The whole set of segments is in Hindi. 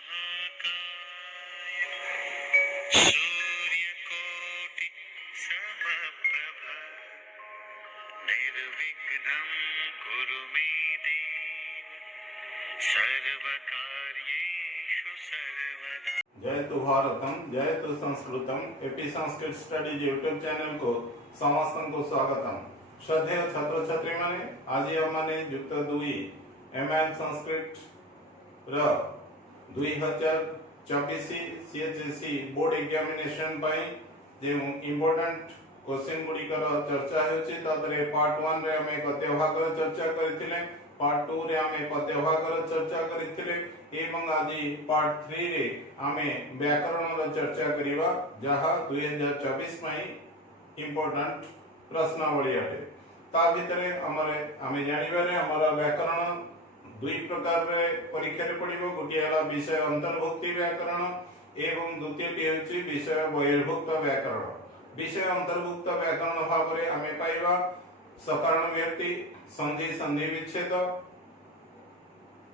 महाकाय सूर्यकोटि समप्रभ निर्विघ्नं कुरु मे देव सर्वकार्येषु सर्वदा। जयतु भारतम जयतु संस्कृतम AP Sanskrit studies YouTube channel को समस्त को स्वागतम। श्रद्धेय छात्र छात्री माने आज हमने युक्त 2 एमएल संस्कृत र 2024 सीएचएससी बोर्ड एग्जामिनेशन पाई जे इंपोर्टेंट क्वेश्चन गुडी कर चर्चा होची तदरे पार्ट 1 रे हमें कत्यभागर चर्चा करिथिले, पार्ट 2 रे हमें पद्यभागर चर्चा करिथिले एवं आज पार्ट 3 रे हमें व्याकरण रो चर्चा करिवा जहा 2024 में इंपोर्टेंट प्रश्नावली अटे। ता भितरे हमरे हमें जानिबारे हमारा व्याकरण 2 प्रकार रे परीक्षा रे पडिबो। गोटे हला विषय अंतर्भुक्ति व्याकरण एवं द्वितीयटी होची विषय बहिर्भुक्त व्याकरण। विषय अंतर्भुक्त व्याकरण भाव रे हमें पाइबा सकरण व्यक्ति संधि संधि विच्छेद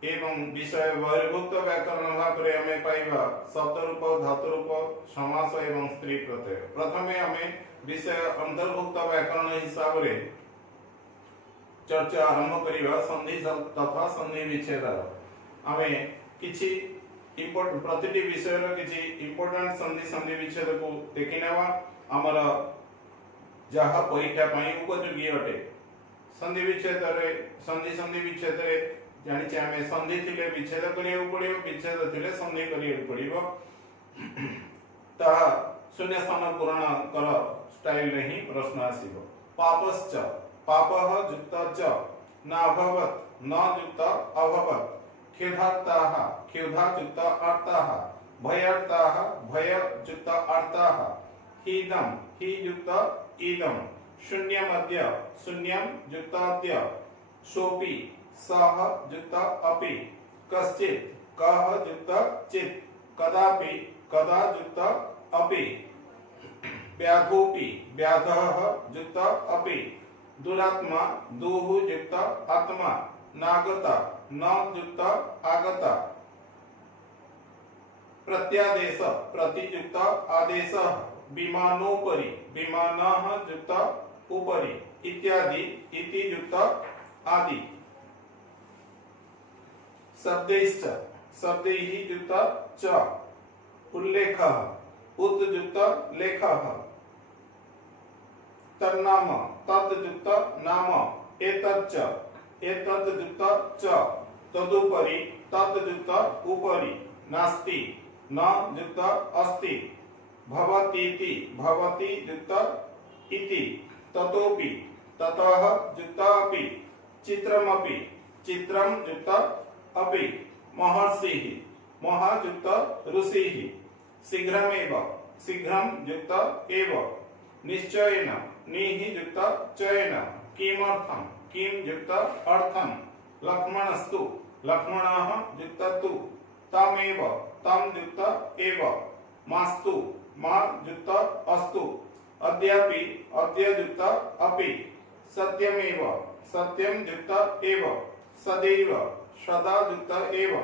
एवं विषय बहिर्भुक्त व्याकरण भाग रे हमें पाइबा शब्द रूप धातु रूप समास एवं स्त्री प्रत्यय। प्रथमे हमें विषय अंतर्भुक्त व्याकरण हिसाब रे चर्चा आरंभ करिबा संधि तथा संधि विच्छेद। हमें किछि इंपोर्टेंट प्रतिटी विषय रो किछि इंपोर्टेंट संधि संधि विच्छेद को देखिनेवा हमर जहा परीक्षा पई उपयोगी अटे। संधि विच्छेद रे संधि संधि विच्छेद रे जानि छै हमें संधि थिले विच्छेद करियो पडियो, विच्छेद थिले संधि करियो पडियो। ता शून्य स्थान पूर्ण कर स्टाइल रे ही प्रश्न आसीबो। पापश्च पापः युक्त च न अभवत् न युक्त अभवत् खेदार्ताः खेदा युक्त अर्ताः भयार्ताः भय युक्त अर्ताः हीदं ही युक्त ईदं शून्यमद्य शून्यं युक्त अद्य सोपि सह युक्त अपि कश्चित् कः युक्त चित् कदापि कदा युक्त अपि व्याधोपि व्याधः युक्त अपि दुरात्मा दुः युक्त आत्मा नागत न युक्त आगत प्रत्यादेश प्रतियुक्त आदेशः विमानोपरि विमानः युक्त उपरि इत्यादि इति युक्त आदि। शब्दैश्च शब्दैः युक्त च उल्लेखः उत युक्त लेखः तन्नाम तत् युक्त नाम एतच्च एतत् युक्त च तदुपरि तत् युक्त उपरि नास्ति न युक्त अस्ति भवतीति भवति युक्त इति ततोपि ततः युक्त अपि चित्रमपि चित्रं युक्त अपि महर्षिः महा युक्त ऋषिः शीघ्रमेव शीघ्रं युक्त एव निश्चयेन निः युक्त चयेन किमर्थं किं युक्त अर्थं लक्ष्मणस्तु लक्ष्मणः युक्त तु तमेव तं युक्त एव मास्तु मा युक्त अस्तु अद्यापि अद्य युक्त अपि सत्यमेव सत्यं युक्त एव सदैव सदा युक्त एव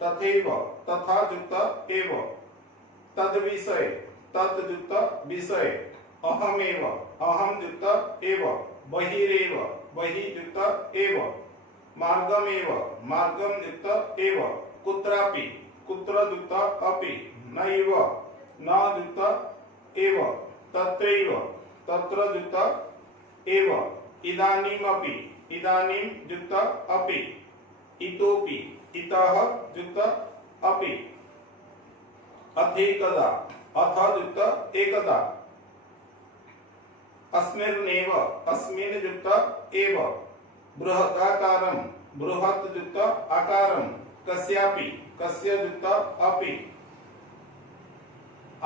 तथैव तथा युक्त एव तद्विषये तद् युक्त विषये अहमेव अहं युक्त एव बहिरेव बहि युक्त एव मार्गमेव मार्गं युक्त एव कुत्रापि कुत्र युक्त अपि नैव न युक्त एव तत्रैव तत्र युक्त एव इदानीमपि इदानीं युक्त अपि इतोपि इतः युक्त अपि अथेकदा अथ युक्त एकदा अस्मिन्नेव अस्मिन् युक्त एव बृहदाकारं बृहत् युक्त आकारं कस्यापि कस्य युक्त अपि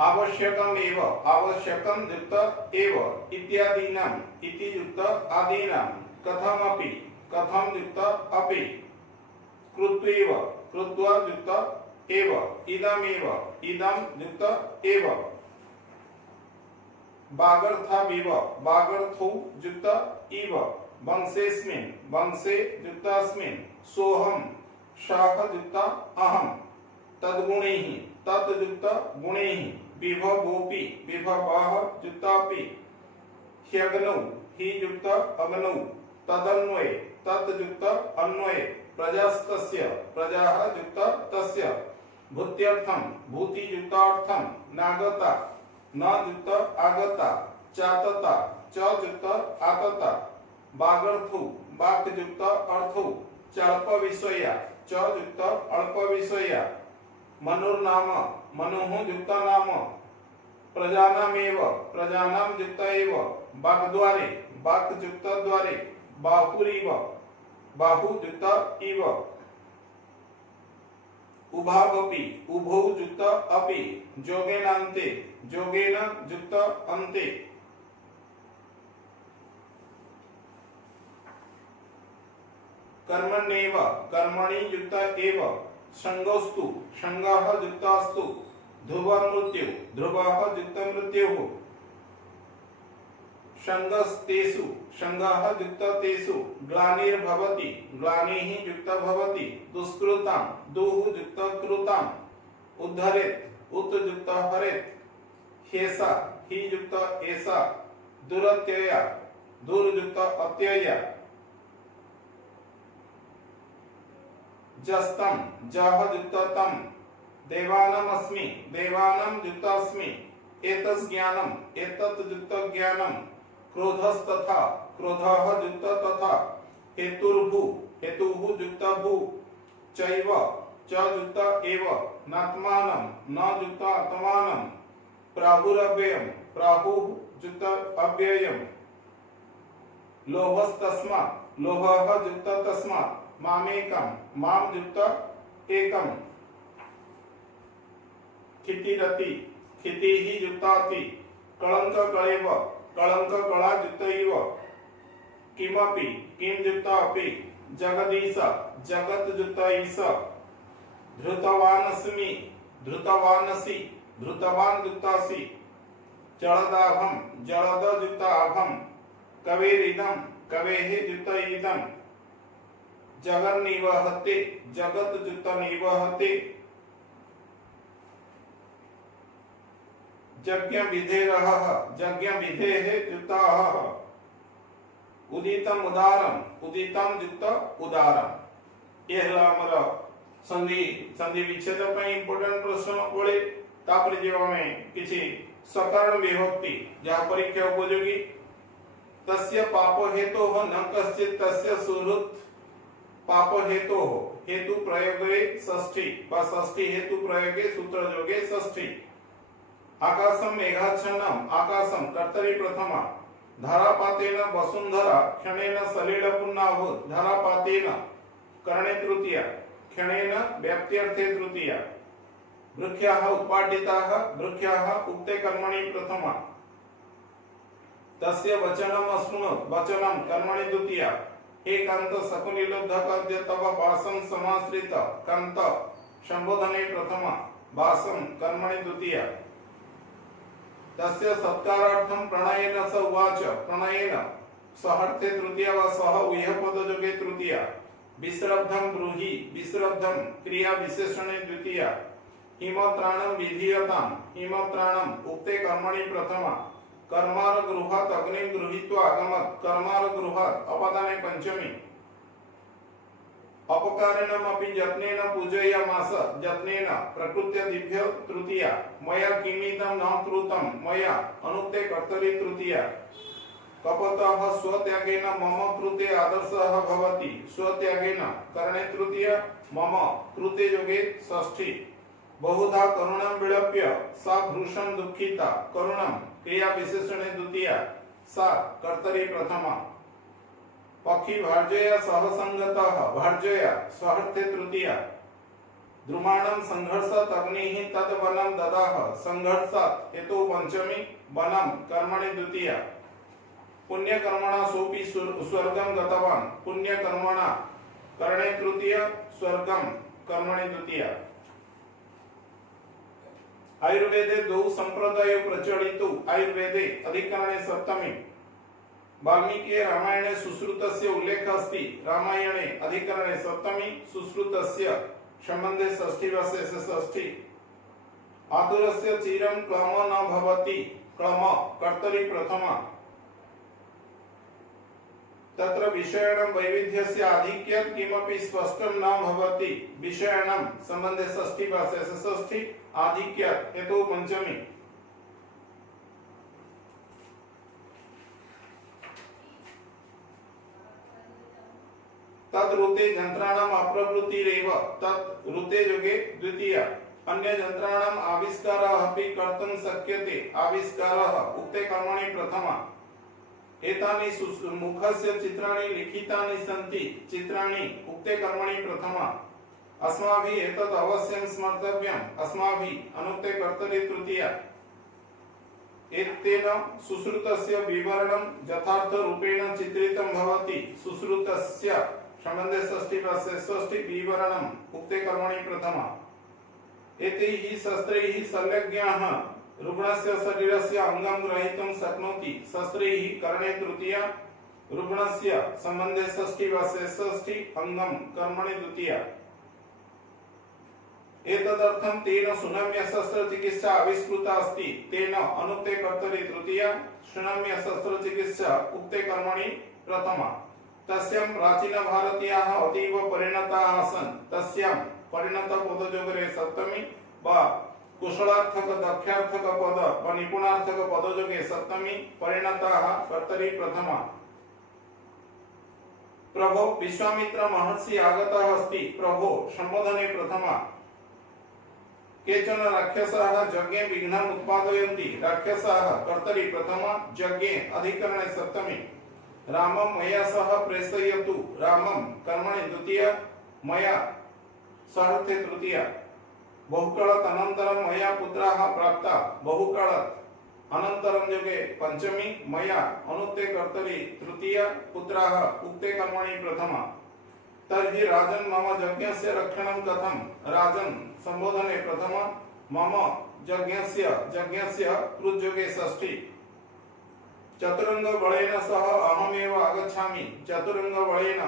आवश्यकमेव आवश्यकं युक्त एव इत्यादीनां इति युक्त आदीनां कथमपि कथं युक्त अपि कृत्वैव कृत्वा युक्त एव इदमेव इदं युक्त एव बागर्थाविव बागर्थो युक्त इव वंशेस्मिन् वंशे युक्तास्मिन् सोहं सः युक्त अहं तद्गुणैः तत् युक्त गुणैः विभवोऽपि विभवः युक्तापि ह्यग्नौ हि युक्त अग्नौ तदन्वये तत् युक्त अन्वये प्रजास्तस्य प्रजाः युक्त तस्य भूत्यर्थं भूति युक्तार्थं नागता न युक्त आगता चातता च युक्त आतता बागर्थौ बाक युक्त अर्थौ चाल्प विषया च युक्त अल्प विषया मनुर्नाम मनुः युक्त नाम प्रजानामेव प्रजानां युक्त एव बाग्द्वारे बाक युक्त द्वारे बाहुरिव बाहु युक्त इव उभावपि उभौ युक्त अपि जोगेनान्ते जोगेन युक्त अन्ते कर्मण्येव कर्मणि युक्त एव संगोस्तु संगः युक्तास्तु ध्रुवं मृत्यु ध्रुवः युक्त मृत्युः संगस्तेषु संगः युक्त तेषु ग्लानिर्भवति ग्लानिः युक्त भवति दुष्कृतां दुः युक्त कृतां उद्धरेत् उत युक्त हरेत् ह्येषा हि युक्त एषा दुरत्यया दुर्युक्त अत्यया जस्तं जह युक्त तं देवानमस्मि देवानं युक्तास्मि एतस् ज्ञानम् एतत् युक्त ज्ञानं क्रोधस्तथा क्रोधः युक्त तथा हेतुर्भू हेतुः युक्त भू चैव च युक्त एव नात्मानं न युक्त आत्मानं प्राहुरव्ययं प्राहुः युक्त अव्ययं लोभस्तस्मात् लोभः युक्त तस्मात् मामेकं मां युक्त एकं क्षितिरति क्षितिः युक्ताति कलंक कलेव कलंक कला युक्त इव किमपि किं युक्त अपि जगदीश जगत युक्त ईश धृतवानस्मि धृतवानसि धृतवान युक्तासि जलदाभं जलद युक्त आभं कवेरिदं कवेः युक्त इदं जगन्निवहते जगत युक्त निवहते यज्ञ विधेरः यज्ञ विधेः युक्ताः उदितम उदारम उदितम युक्त उदारम ये हला हमर संधि संधि विच्छेद ପାଇଁ इंपोर्टेंट प्रश्न बोले तापर जे हमें किछि सकरण विभक्ति जहा परीक्षा उपयोगी तस्य पाप हेतोः न कश्चित् तस्य सुहृत् पाप हेतोः हेतु प्रयोगे षष्ठी वा षष्ठी हेतु प्रयोगे सूत्र योगे षष्ठी आकाशम मेघाच्छन्नम आकाशम कर्तरि प्रथमा धारापातेन वसुंधरा क्षणेन सलिल पुन्नाभूत धारापातेन करणे तृतीया क्षणेन व्याप्त्यर्थे तृतीया वृक्षाः उत्पाटिताः वृक्षाः उक्ते कर्मणि प्रथमा तस्य वचनम अश्रुणोत् वचनम कर्मणि द्वितीया हे कांत शकुनिलब्धकद्य तव वासं समाश्रित कांत संबोधने प्रथमा वासं कर्मणि द्वितीया तस्य सत्कारार्थं प्रणयेन स उवाच प्रणयेन सहर्थे तृतीया वा सह उह्यपदयोगे तृतीया विश्रब्धं ब्रूहि विश्रब्धं क्रिया विशेषणे द्वितीया हिमत्राणं विधीयतां हिमत्राणं उक्ते कर्मणि प्रथमा कर्मार गृहात् अग्निं गृहीत्वा आगमत् कर्मार गृहात् अपदाने पंचमी अपकारेणमपि यत्नेन पूजयामास यत्नेन प्रकृत्य दिव्य तृतीया मया किमिदं न कृतं मया अनुक्ते कर्तरि तृतीया कपतः स्वत्यागेन मम कृते आदर्शः भवति स्वत्यागेन करणे तृतीया मम कृते योगे षष्ठी बहुधा करुणं विलप्य सा भृशं दुःखिता करुणं क्रिया विशेषणे द्वितीया सा कर्तरि प्रथमा पक्षी भार्जया सह संगतः भार्जया सहर्थे तृतीया द्रुमाणं संघर्षात् अग्निः तद् वनं ददाह संघर्षात् हेतु पंचमी वनं कर्मणि द्वितीया पुण्य कर्मणा सोपि स्वर्गं गतवान् पुण्य कर्मणा करणे तृतीया स्वर्गं कर्मणि द्वितीया आयुर्वेदे द्वौ संप्रदायो प्रचलितौ आयुर्वेदे अधिकरणे सप्तमी वाल्मीकि रामायणे सुश्रुतस्य उल्लेखः अस्ति रामायणे अधिकरणे सप्तमी सुश्रुतस्य संबंधे षष्ठी व शेष षष्ठी आतुरस्य चिरं क्लम न भवति क्लम कर्तरि प्रथमा तत्र विषयाणां वैविध्यस्य आधिक्यात् किमपि स्पष्टं न भवति विषयाणां संबंधे षष्ठी वा शेष षष्ठी आधिक्यात् हेतु पंचमी तत् ऋते यन्त्राणाम् अप्रवृत्तिरेव तत् ऋते युगे द्वितीया अन्य यन्त्राणाम् आविष्कारः अपि कर्तुं शक्यते आविष्कारः उक्ते कर्मणि प्रथमा एतानि मुखस्य चित्राणि लिखितानि सन्ति चित्राणि उक्ते कर्मणि प्रथमा अस्माभिः एतत् अवश्यं स्मर्तव्यम् अस्माभिः अनुक्ते कर्तरि तृतीया एतेन सुश्रुतस्य विवरणं यथार्थरूपेण चित्रितं भवति सुश्रुतस्य संबंधे षष्ठी वा षष्ठी विवरणम् उक्ते कर्मणि प्रथमा एतैः शस्त्रैः संलग्नाः रुग्णस्य शरीरस्य अंगं ग्रहीतुं शक्नोति शस्त्रैः करणे तृतीया रुग्णस्य संबंधे षष्ठी वा षष्ठी अंगं कर्मणि द्वितीया एतदर्थं तेन सुनम्य शस्त्रचिकित्सा आविष्कृता अस्ति तेन अनुक्ते कर्तरि तृतीया सुनम्य शस्त्रचिकित्सा उक्ते कर्मणि प्रथमा तस्यां प्राचीन भारतीयाः अतीव परिणताः आसन् तस्यां परिणत पदयोगरे सप्तमी वा कुशलार्थक दक्षार्थक पद व निपुणार्थक पदयोगे सप्तमी परिणताः कर्तरि प्रथमा प्रभो विश्वामित्र महर्षि आगतः अस्ति प्रभो संबोधने प्रथमा केचन राक्षसाः यज्ञे विघ्नं उत्पादयन्ति राक्षसाः कर्तरि प्रथमा यज्ञे अधिकरणे सप्तमी रामं मया सह प्रेषयतु रामं कर्मणि द्वितीया मया सहर्थे तृतीया बहुकालात् अनन्तरं मया पुत्राः प्राप्ता बहुकालात् अनन्तरं युगे पंचमी मया अनुक्ते कर्तरि तृतीया पुत्राः उक्ते कर्मणि प्रथमा तर्हि राजन् मम यज्ञस्य रक्षणं कथं राजन् संबोधने प्रथमा मम यज्ञस्य कृतयुगे षष्ठी चतुरंग बलेन सह अहमेव आगच्छामि चतुरंग बलेन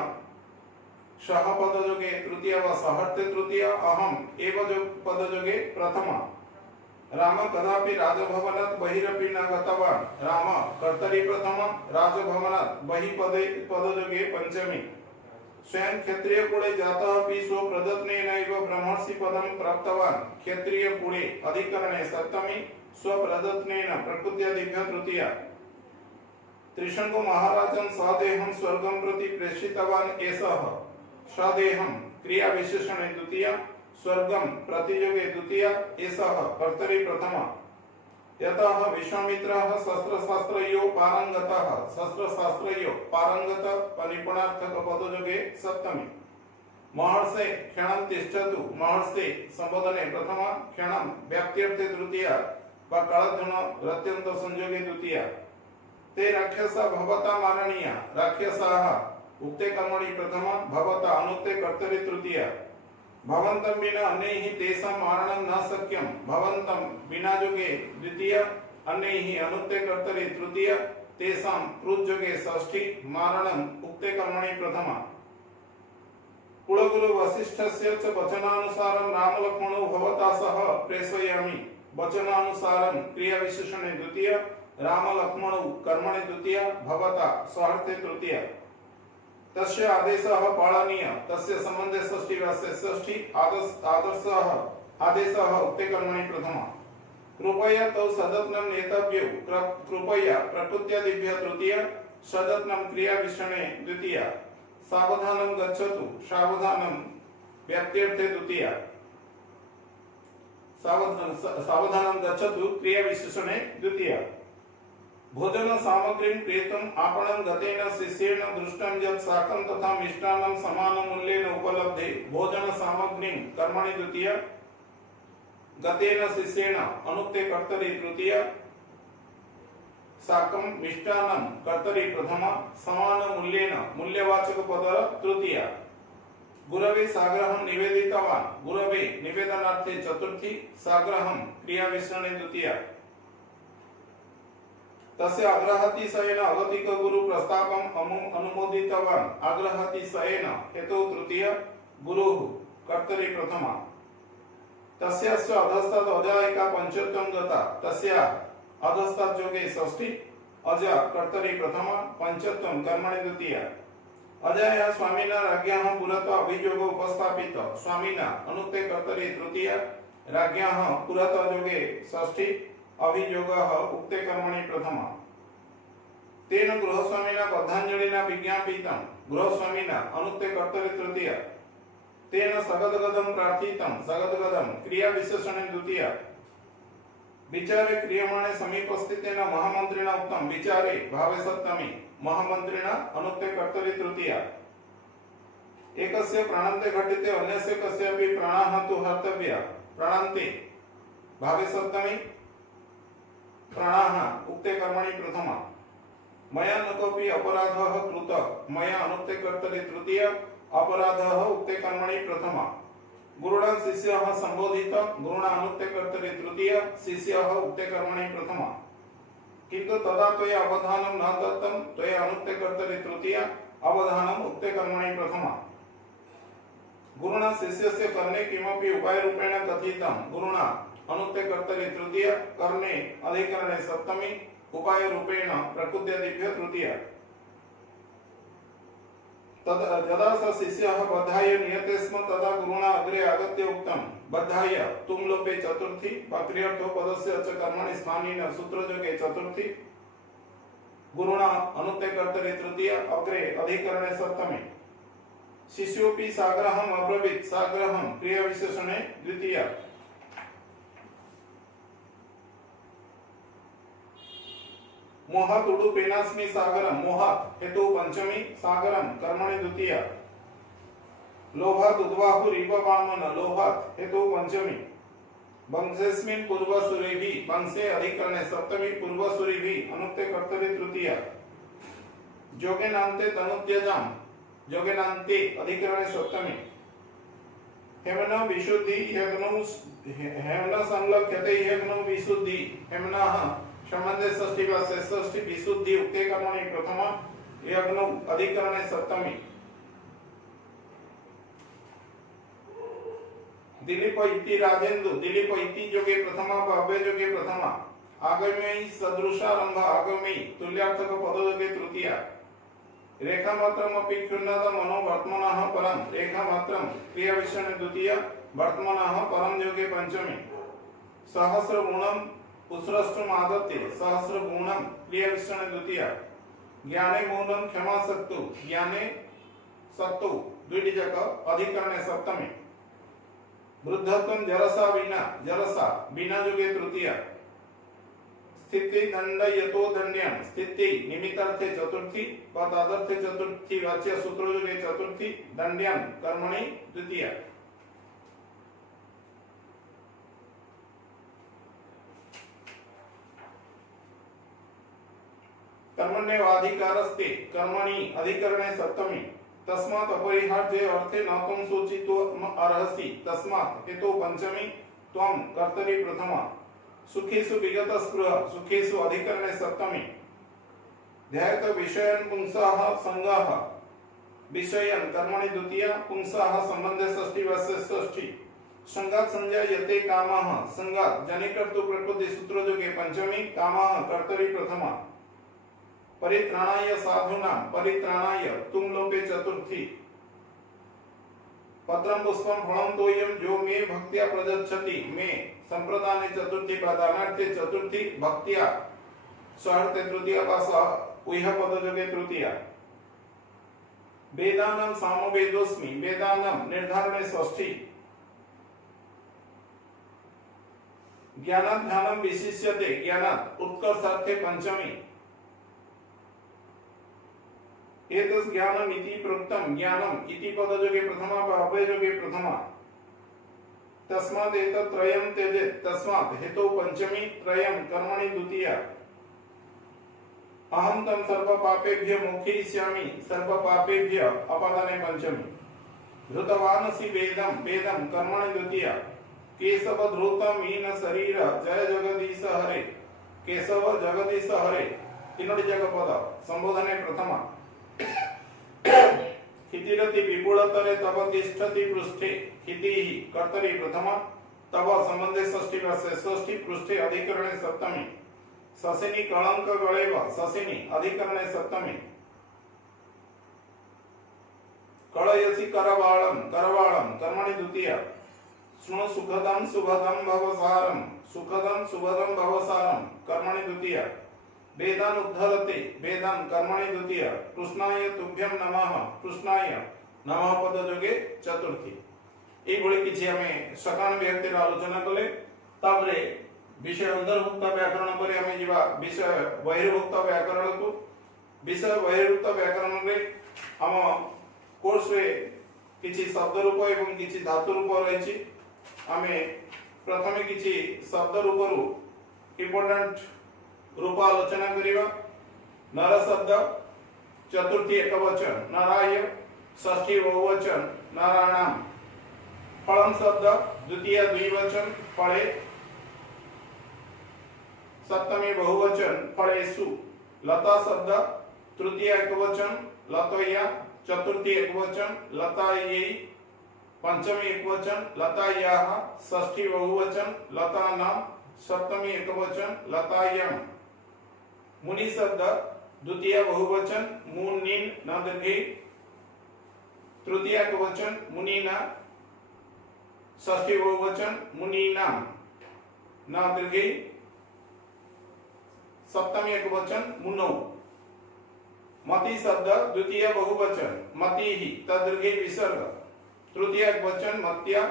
सह पदयोगे तृतीया वा सहर्थे तृतीया अहम एव पदयोगे प्रथमा राम कदापि राजभवनात् बहिरपि न गतवान् राम कर्तरि प्रथमा राजभवनात् बहिः पदयोगे पंचमी स्वयं क्षत्रिय कुले जातः अपि स्वप्रयत्नेनैव ब्रह्मर्षि पदं प्राप्तवान् क्षत्रिय कुले अधिकरणे सप्तमी स्वप्रयत्नेन प्रकृत्यादिभ्यः तृतीया त्रिशंकु महाराजं सदेहं स्वर्गं प्रति प्रेषितवान् एषः सदेहं क्रिया विशेषणे द्वितीया स्वर्गं प्रतियोगे द्वितीया एषः कर्तरि प्रथमा यतः विश्वामित्रः शस्त्रशास्त्रयो पारंगत निपुणार्थक पदयोगे सप्तमी महर्षे क्षणं तिष्ठतु महर्षे संबोधने प्रथमा क्षणं व्याप्त्यर्थे तृतीया वा कालध्वन रत्यन्त संयोगे द्वितीया ते राक्षसा भवता मारणीया राक्षसाः उक्ते कर्मणि प्रथमा भवता अनुक्ते कर्तरि तृतीया भवन्तं विना अन्यैः तेषां मारणं न शक्यं भवन्तं विना युगे द्वितीया अन्यैः अनुक्ते कर्तरि तृतीया तेषां कृतयुगे षष्ठी मारणम् उक्ते कर्मणि प्रथमा कुलगुरु वसिष्ठस्य च वचनानुसारं रामलक्ष्मणौ भवता सह प्रेषयामि वचनानुसारं क्रिया विशेषणे द्वितीया रामलक्ष्मणौ कर्मणि द्वितीया भवता सहर्थे तृतीया तस्य आदेशः पालनीय तस्य संबंधे षष्ठी वा षष्ठी आदेशः उक्ते कर्मणि प्रथमा कृपया तौ सदत्नं नेतव्यौ कृपया प्रकृत्यादिभ्यः तृतीया सदत्नं क्रिया विषणे द्वितीया सावधानं गच्छतु सावधानं व्याप्त्यर्थे द्वितीया सावधानं गच्छतु क्रिया विशेषणे द्वितीया भोजन सामग्रीं क्रेतुम् आपणं गतेन शिष्येण दृष्टं यत् शाकं तथा मिष्टान्नं समानमूल्येन उपलब्धे भोजन सामग्रीं कर्मणि द्वितीया गतेन शिष्येण अनुक्ते कर्तरि तृतीया शाकं मिष्टान्नं कर्तरि प्रथमा समानमूल्येन मूल्यवाचक पद तृतीया गुरवे साग्रहं निवेदितवान् गुरवे निवेदनार्थे चतुर्थी साग्रहं क्रिया विषणे द्वितीया तस्य आग्रहातिशयेन अगतिक गुरु प्रस्तावम् अनुमोदितवान् आग्रहातिशयेन हेतु तृतीया गुरुः कर्तरी प्रथमा तस्याश्च अधस्तात् अजा एका पंचत्वं गता तस्या अधस्तात् योगे षष्ठी अजा कर्तरी प्रथमा पंचत्वं कर्मणि द्वितीया अजाया स्वामिना राज्ञाः पुरतः अभियोगो उपस्थापित स्वामिना अनुक्ते कर्तरी तृतीया राज्ञाः पुरतः योगे षष्ठी अभियोगः उक्ते कर्मणि प्रथमा तेन गृहस्वामिना बद्धाञ्जलिना विज्ञापितं गृहस्वामिना अनुक्ते कर्तरी तृतीया तेन सगद्गदं प्रार्थितं सगद्गदं क्रिया विशेषणे द्वितीया विचारे क्रियमाणे समीपस्थितेन महामन्त्रिणा उक्तं विचारे भावे सप्तमी महामन्त्रिणा अनुक्ते कर्तरी तृतीया एकस्य प्राणान्ते घटिते अन्यस्य कस्यापि प्राणः तु हर्तव्यः प्राणान्ते भावे सप्तमी प्राणः उक्ते कर्मणि प्रथमा मया न कोऽपि अपराधः कृतः मया अनुक्ते कर्तरी तृतीया अपराधः उक्ते कर्मणि प्रथमा गुरुणा शिष्यः संबोधितः गुरुणा अनुक्ते कर्तरी तृतीया शिष्यः उक्ते कर्मणि प्रथमा किंतु तदा त्वया अवधानं न दत्तं त्वया अनुक्ते कर्तरी तृतीया अवधानम् उक्ते कर्मणि प्रथमा गुरुणा शिष्यस्य कर्णे किमपि उपायरूपेण कथितं गुरुणा अनुक्ते कर्तरी तृतीया कर्णे अधिकरणे सप्तमी उपायरूपेण प्रकृत्यादिभ्यः तृतीया यदा स शिष्यः बद्धाय नियते स्म तदा गुरुणा अग्रे आगत्य उक्तं बद्धाय तुम लोपे चतुर्थी वाक्यर्थो पदस्य च कर्मणि स्थानेन सूत्रयोगे चतुर्थी गुरुणा अनुक्ते कर्तरि तृतीया अग्रे अधिकरणे सप्तमी शिष्योपि साग्रहम् अब्रवीत् साग्रहं क्रिया विशेषणे द्वितीया मोहात् उडुपेनास्मि सागरं मोहात् हेतु पंचमी सागरं कर्मणि द्वितीया लोभात् उद्वाहुरिव वामन लोभात् हेतु पंचमी वंशेस्मिन् पूर्वसुरीभिः वंशे अधिकरणे सप्तमी पूर्वसुरीभिः अनुक्ते कर्तरि तृतीया जोगेनान्ते तनुत्यजां जोगेनान्ते अधिकरणे सप्तमी हेमन विशुद्धि हेमन संलक्ष्यते हेमन विशुद्धि हेमनः संबंधे षष्ठी वासे षष्ठी विशुद्धि उक्ते कर्मणि प्रथमा यज्ञ अधिकरणे सप्तमी दिलीप इति राजेंद्र दिलीप इति योगे प्रथमा अव्यय योगे प्रथमा आगम्यै सदृशारंभ आगम्यै तुल्यार्थक पद योगे तृतीया रेखा मात्रम अपि क्षुण्णत मनो वर्तमानः परं रेखा मात्रम क्रिया विशेषणे द्वितीया वर्तमानः परं योगे पंचमी सहस्र गुणम उत्सृष्टम आदत्ते सहस्र गुणम क्रिया विशेषणे द्वितीया ज्ञाने मौनम क्षमा सत्तु ज्ञाने सत्तु द्वितीय जक अधिकरणे सप्तमी वृद्धत्वं जरसा बिना योगे तृतीया स्थिति दंड यतो दंड्यं स्थिति निमित्तार्थे चतुर्थी पदार्थे चतुर्थी वाच्य सूत्र योगे चतुर्थी दंड्यं कर्मणि द्वितीया कर्मण्येवाधिकारस्ते कर्मणि अधिकरणे सप्तमी तस्मात् अपरिहार्ये अर्थे न त्वं सूचितुम् अर्हसि तस्मात् हेतु पंचमी त्वं कर्तरि प्रथमा सुखेषु विगत स्पृह सुखेषु अधिकरणे सप्तमी ध्यायत विषयन् पुंसः संगः विषयन् कर्मणि द्वितीया पुंसः संबंधे षष्ठी वास्य षष्ठी संगात् संजायते कामः संगात् जनिकर्तु प्रकृति सूत्र योगे पंचमी कामः कर्तरि प्रथमा परित्राणाय साधूनां परित्राणाय तुम लोके चतुर्थी पत्रं पुष्पं फलं तोयं जो मे भक्त्या प्रदच्छति मे संप्रदाने चतुर्थी प्रदानार्थे चतुर्थी भक्त्या स्वार्थे तृतीया वासः उयः पदयोगे तृतीया वेदानां सामवेदोस्मि वेदानां निर्धारणे षष्ठी ज्ञानात् ध्यानं विशिष्यते ज्ञानात् उत्कर्षार्थे पंचमी एतस् ज्ञानम् इति प्रोक्तं ज्ञानम् इति पदयोगे प्रथमा अव्यययोगे प्रथमा तस्मात् एतत् त्रयं त्यजेत् तस्मात् हेतु पंचमी त्रयं कर्मणि द्वितीया अहं तं सर्व पापेभ्यः मोक्षयिष्यामि सर्व पापेभ्यः अपादाने पंचमी धृतवानसि वेदं वेदं कर्मणि द्वितीया केशव धृतं हीन शरीर जय जगदीश हरे केशव जगदीश हरे तीनोटी जगपद संबोधने प्रथमा क्षितिरति विपुलतरे तव तिष्ठति पृष्ठे क्षितिः कर्तरि प्रथम तव संबंधे षष्ठी वर्षे षष्ठी पृष्ठे अधिकरणे सप्तमी शशिनी कलंक गळेव शशिनी अधिकरणे सप्तमी कलयसि करवाळं करवाळं कर्मणि द्वितीया शृणु सुखदं सुभदं भवसारं सुखदं सुभदं भवसारं कर्मणि द्वितीया वेदान उद्धरते वेदान कर्मणि द्वितीया कृष्णाय तुभ्यं नमः कृष्णाय नमः पद जोगे चतुर्थी एभଳି କିଛି ଆମେ ସକାନ ବ୍ୟକ୍ତିର ଆଲୋଚନା କଲେ ତାପରେ ବିଷୟ ଅନ୍ତର୍ଭୁକ୍ତ ବ୍ୟାକରଣ ପରେ ଆମେ ଯିବା ବିଷୟ ବହିର୍ଭୁକ୍ତ ବ୍ୟାକରଣକୁ ବିଷୟ ବହିର୍ଭୁକ୍ତ ବ୍ୟାକରଣରେ ଆମ କୋର୍ସରେ କିଛି ଶବ୍ଦ ରୂପ ଏବଂ କିଛି ଧାତୁ ରୂପ ରହିଛି ଆମେ ପ୍ରଥମେ କିଛି ଶବ୍ଦ ରୂପରୁ ଇମ୍ପୋର୍ଟାଣ୍ଟ रूप आलोचना करिवा नर शब्द चतुर्थी एकवचन नराय षष्ठी बहुवचन नराणाम फलम शब्द द्वितीय द्विवचन फले सप्तमी बहुवचन फलेषु लता शब्द तृतीय एकवचन लतया चतुर्थी एकवचन लतायै पंचमी एकवचन लतायाः षष्ठी बहुवचन लतानां सप्तमी एकवचन लतायां मुनि शब्द द्वितीय बहुवचन मुनिन न दीर्घ तृतीय एकवचन मुनिना षष्ठी बहुवचन मुनीनां न दीर्घ सप्तमी एकवचन मुनौ मति शब्द द्वितीय बहुवचन मतिः तदीर्घ विसर्ग तृतीय एकवचन मत्या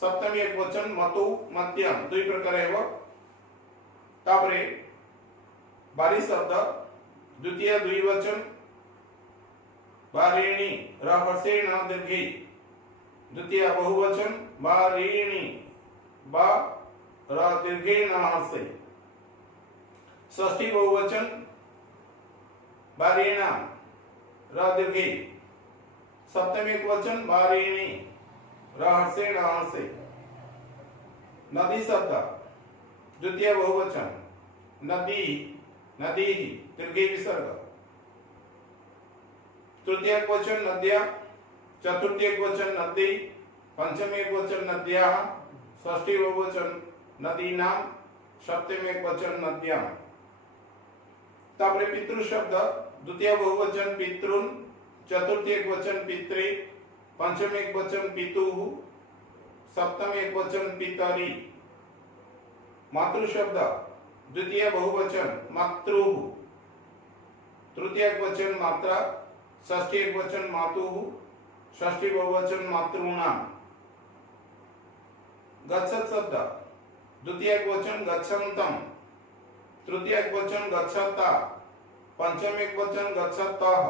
सप्तमी एकवचन मतु मत्यम दुई प्रकार है तापरे बारी शब्द द्वितीय द्विवचन बारिणी रहस्येण दीर्घ द्वितीय बहुवचन बारिणी बा र दीर्घेण हर्षे षष्ठी बहुवचन बारिणा र दीर्घ सप्तमी एकवचन बारिणी रहस्येण हर्षे नदी शब्द द्वितीय बहुवचन नदी नदी दीर्घ विसर्ग तृतीय एकवचन नद्या चतुर्थी एकवचन नदी पंचमी एकवचन नद्याः षष्ठी बहुवचन नदीनां सप्तमी एकवचन नद्यां तापरे पितृ शब्द द्वितीय बहुवचन पितॄन् चतुर्थी एकवचन पित्रे पंचमी एकवचन पितुः सप्तमी एकवचन पितरी मातृ शब्द द्वितीय बहुवचन मातृः तृतीय एकवचन मात्रा षष्ठी एकवचन मातुः षष्ठी बहुवचन मातॄणां गच्छत् शब्द द्वितीय एकवचन गच्छन्तं तृतीय एकवचन गच्छता पंचमी एकवचन गच्छतः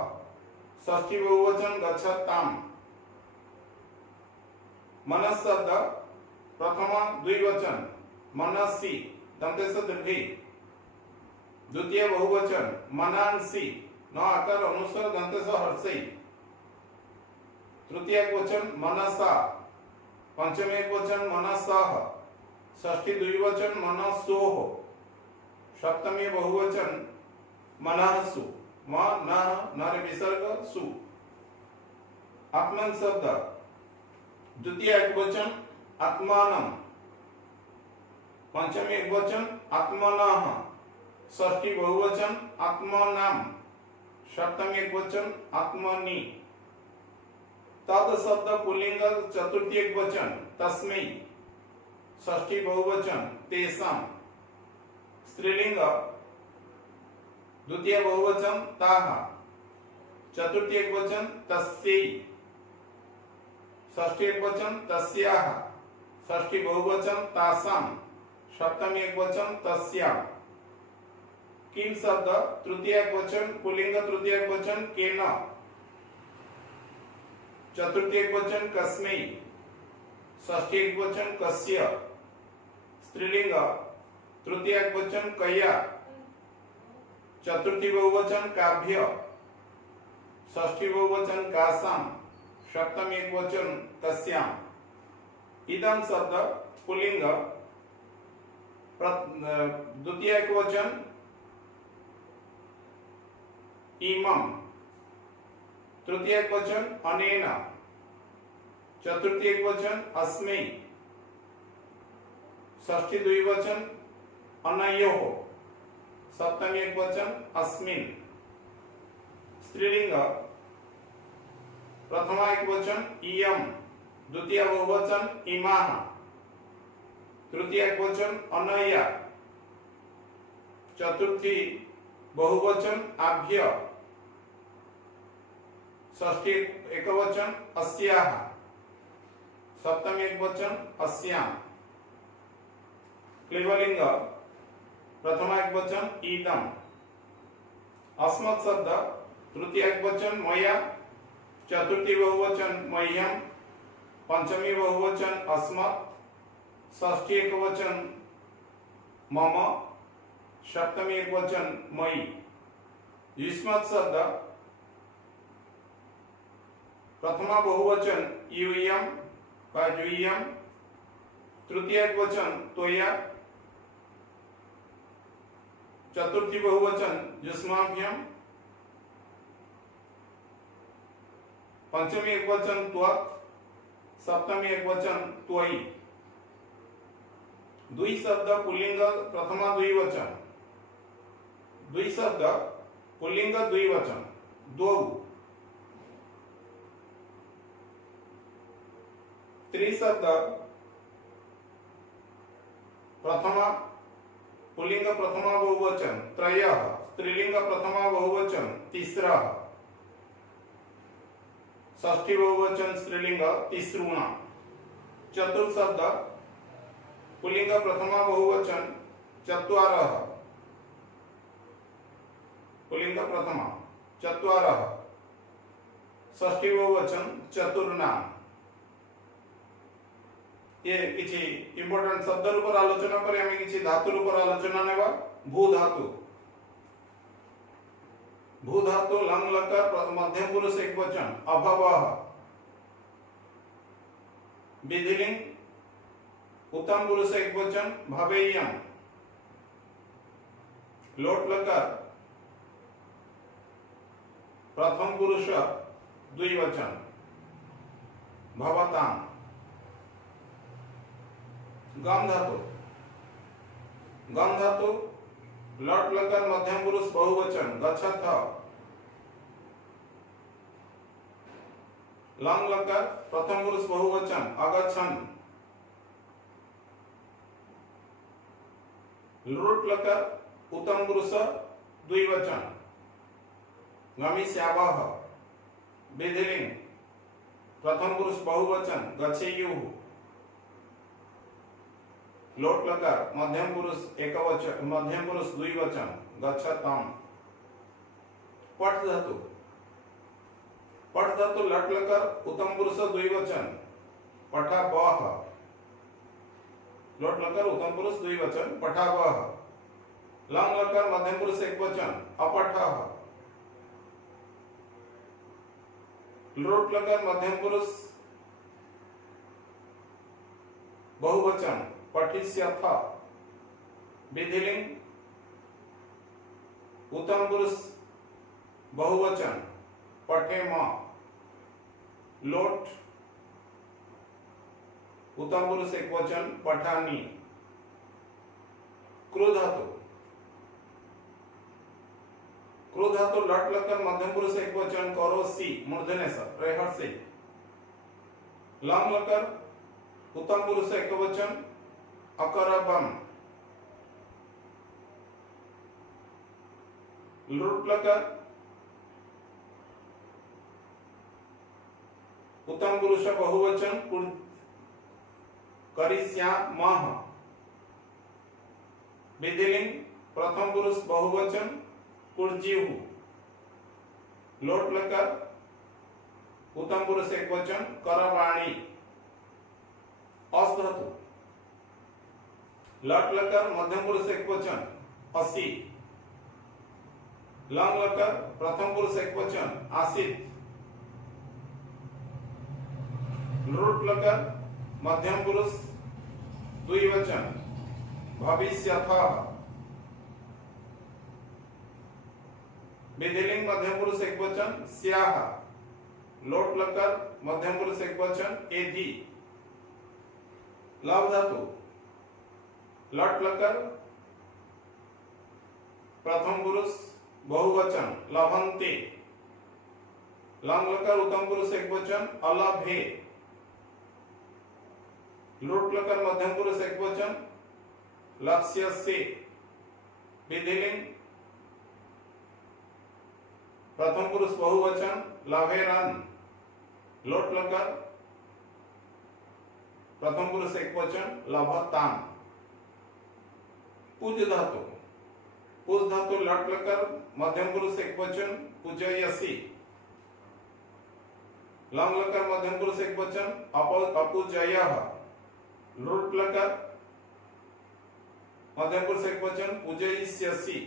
षष्ठी बहुवचन गच्छतां मनस शब्द प्रथम द्विवचन मनसि दंतेश दीर्घ द्वितीय बहुवचन मनांसि न आकार अनुस्वर दंतेश हर्षै तृतीय एकवचन मनसा पंचमी एकवचन मनसः षष्ठी द्विवचन मनसोः सप्तमी बहुवचन मनःसु म नः नर विसर्ग सु आत्मन शब्द द्वितीय एकवचन आत्मानं पंचमी एकवचन आत्मनः षष्ठी बहुवचन आत्मनां सप्तमी एकवचन आत्मनि तत् शब्द पुल्लिंग चतुर्थी एकवचन तस्मै षष्ठी बहुवचन तेषां स्त्रीलिंग द्वितीय बहुवचन ताः चतुर्थी एकवचन तस्यै षष्ठी एकवचन तस्याः षष्ठी बहुवचन तासां सप्तमी एकवचन तस्यां किम शब्द तृतीय एकवचन पुल्लिंग तृतीय एकवचन केन चतुर्थी एकवचन कस्मै षष्ठी एकवचन कस्य स्त्रीलिंग तृतीय एकवचन कया चतुर्थी बहुवचन काभ्य षष्ठी बहुवचन कासां सप्तमी एकवचन कस्यां इदं शब्द पुल्लिंग द्वितीय एकवचन इमं तृतीय एकवचन अनेन, चतुर्थी एकवचन अस्मै, षष्ठी द्विवचन अनयोः, सप्तमी एकवचन अस्मिन्। स्त्रीलिंग प्रथमा एकवचन इयं, द्वितीय बहुवचन इमाः, तृतीय एकवचन अनया, चतुर्थी बहुवचन आभ्य, षष्ठी एकवचन अस्याः, सप्तमी एकवचन अस्याम्। क्लीबलिंग प्रथमा एकवचन इदम्, अस्मत् शब्द तृतीय एकवचन मया, चतुर्थी बहुवचन मह्यम्, पंचमी बहुवचन अस्मत्, षष्ठी एकवचन मम, सप्तमी एकवचन मयि। युष्मत् शब्द प्रथमा बहुवचन यूयम् वा यूयम्, तृतीय एकवचन त्वया, चतुर्थी बहुवचन युष्माभ्यम्, पंचमी एकवचन त्वत्, सप्तमी एकवचन त्वयि। द्वि शब्द पुल्लिंग प्रथमा द्विवचन, द्वि शब्द पुल्लिंग द्विवचन द्वौ। त्रिशब्द प्रथमा पुल्लिंग प्रथमा बहुवचन त्रयः, स्त्रीलिंग प्रथमा बहुवचन तिस्रः, षष्ठी बहुवचन स्त्रीलिंग तिसृणा। चतुर्शब्द पुल्लिंग प्रथमा बहुवचन चत्वारः, पुल्लिंग प्रथमा चत्वारः, षष्ठी बहुवचन चतुर्णाम्। ये किछि इंपोर्टेंट शब्द रूपर आलोचना पर हमें किछि धातु रूपर आलोचना नेबा। भू धातु, भू धातु लंग लकार मध्यम पुरुष एकवचन अभवः, विधिलिंग उत्तम पुरुष एकवचन भवेयम्, लोट लकार प्रथम पुरुष द्विवचन भवताम्। गम धातु, गम धातु लट लकार मध्यम पुरुष बहुवचन गच्छथ, लंग लकार प्रथम पुरुष बहुवचन अगच्छन्, लृट लकार उत्तम पुरुष द्विवचन गमिष्यावः, विधिलिंग प्रथम पुरुष बहुवचन गच्छेयुः, लोट लकार मध्यम पुरुष एकवचन मध्यम पुरुष द्विवचन गच्छताम्। पठ धातु, पठ धातु लट लकार उत्तम पुरुष द्विवचन पठावः, लोट लकार उत्तम पुरुष द्विवचन पठावः, लंग लकार मध्यम पुरुष एकवचन अपठः, लोट लकार मध्यम पुरुष बहुवचन पठिष्यथ, विधिलिंग उत्तम पुरुष बहुवचन पठेम, लोट उत्तम पुरुष एकवचन पठामि। क्रू धातु, क्रू धातु लट लकार मध्यम पुरुष एकवचन करोसि मूर्धन्य स रेहर्षि, लंग लकार उत्तम पुरुष एकवचन अकरबम, लृट लकार उत्तम पुरुष बहुवचन करिष्यामः, विधिलिंग प्रथम पुरुष बहुवचन कुर्जियुः, लोट लकार उत्तम पुरुष एकवचन करवाणी। अस धातु लट लकार मध्यम पुरुष एकवचन असि, लंग लकार प्रथम पुरुष एकवचन आसित, लृट लकार मध्यम पुरुष द्विवचन भविष्यथः, विधिलिंग मध्यम पुरुष एकवचन स्याः, लोट लकार मध्यम पुरुष एकवचन एधी। लव धातु लट लकार प्रथम पुरुष बहुवचन लभन्ते। लंग लकार उत्तम पुरुष एकवचन अलभे। लोट लकार मध्यम पुरुष एकवचन लक्ष्यसे। विधिलिंग प्रथम पुरुष बहुवचन लभेरन। लोट लकार प्रथम पुरुष एकवचन लभताम। पूज धातु पूज धातु लट लकार मध्यम पुरुष एकवचन पूजयसी। लंग लकार मध्यम पुरुष एकवचन अपूजयः। लोट लकार मध्यम पुरुष एकवचन पूजयिष्यसि।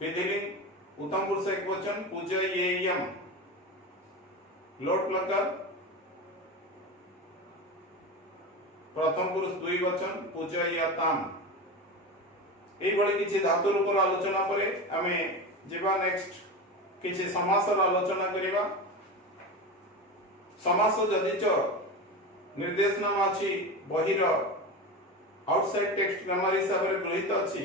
विधिलिंग उत्तम पुरुष एकवचन पूजयेयम्। लोट लकार प्रथम पुरुष द्विवचन पूजयताम। एभଳି କିଛି धातु रूपर आलोचना परे आमे जेबा नेक्स्ट କିଛି समासर आलोचना करिबा। समास जदिच निर्देशनामा अछि बहिर आउटसाइड टेक्स्ट ग्रामर हिसाब रे गृहीत अछि,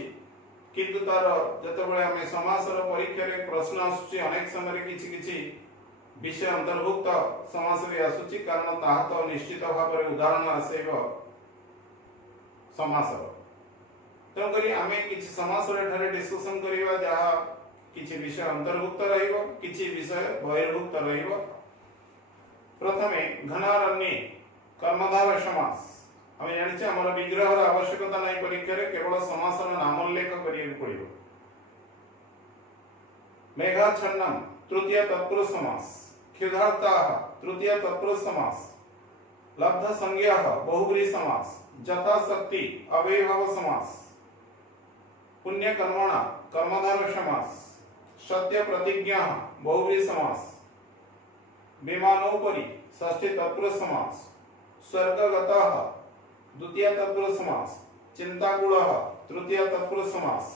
किंतु तार जतबेले आमे समासर परीक्षा रे प्रश्न आसुची अनेक समय किछि किछि विषय अंतर्भुक्त समास रे आसुची, कारण ताहा तो निश्चित भाव रे उदाहरण आसेब समासर। तेणु करी आमे किछि समास रे ठारे डिस्कशन करिवा जहा किछि विषय अंतर्भुक्त रहिबो, किछि विषय बहिर्भुक्त रहिबो। प्रथमे घनारण्ये कर्मधारय समास। आमे जानिछे हमर विग्रहर आवश्यकता नै परीक्षा रे, केवल समासर नाम उल्लेख करियु पड़िबो। मेघाच्छन्नम तृतीय तत्पुरुष समास। क्षुधार्ताः तृतीय तत्पुरुष समास। लब्ध संज्ञाः बहुव्रीहि समास। यथाशक्ति अव्ययभाव समास। पुण्य कर्मणा कर्मधारय समास। सत्य प्रतिज्ञा बहुव्रीहि समास। विमानोपरि षष्ठी तत्पुरुष समास। स्वर्गगतः द्वितीय तत्पुरुष समास। चिंताकुलः तृतीय तत्पुरुष समास।